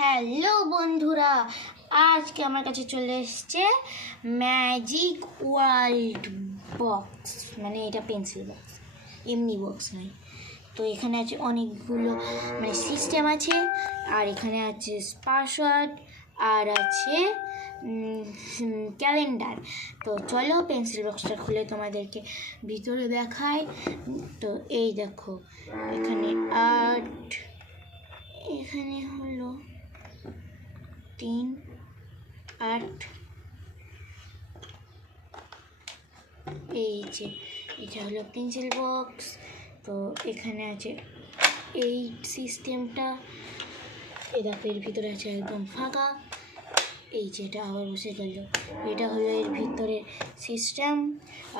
Hello বন্ধুরা, আজকে আমার কাছে চলে এসছে ম্যাজিক ওয়ার্ল্ড বক্স, মানে এটা পেন্সিল বক্স, এমনি বক্স নয়। তো এখানে আছে অনেকগুলো মানে সিস্টেম আছে, আর এখানে আছে পাসওয়ার্ড, আর আছে ক্যালেন্ডার। তো চলো পেন্সিল বক্সটা খুলে তোমাদেরকে ভিতরে দেখাই। তো এই দেখো, এখানে আর্ট, এখানে হলো 3, 8, এই যে এটা হলো পেন্সিল বক্স। তো এখানে আছে এই সিস্টেমটা, এই দেখো এর ভিতরে আছে একদম ফাঁকা। এই যে এটা আবার বসে গেল, এটা হলো এর ভিতরের সিস্টেম।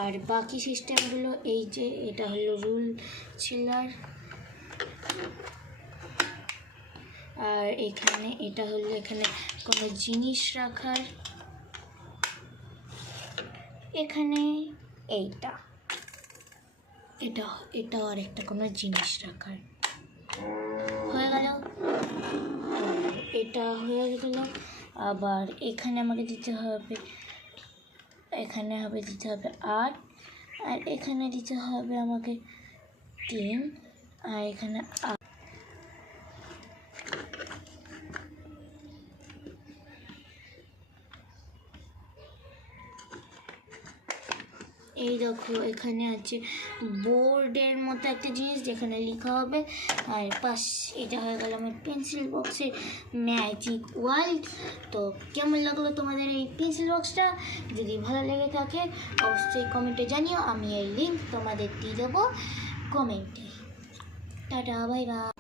আর বাকি সিস্টেমগুলো এই যে এটা হলো রুল চিলার, আর এখানে এটা হলো এখানে কোনো জিনিস রাখার, এখানে এইটা এটা আর একটা কোনো জিনিস রাখার হয়ে গেল। এটা হয়ে গেল। আবার এখানে আমাকে দিতে হবে, এখানে দিতে হবে 8, আর এখানে দিতে হবে আমাকে 3, আর এখানে 8। এই দেখো এখানে আছে বোর্ডের মতো একটা জিনিস যেখানে লেখা হবে, আর পাশ এটা হয়ে গেল আমার পেন্সিল বক্সের ম্যাজিক ওয়ার্ল্ড। তো কেমন লাগলো তোমাদের এই পেন্সিল বক্সটা? যদি ভালো লেগে থাকে অবশ্যই কমেন্টে জানিও, আমি এই লিঙ্ক তোমাদের দিয়ে দেবো কমেন্টে। Tata, bye bye.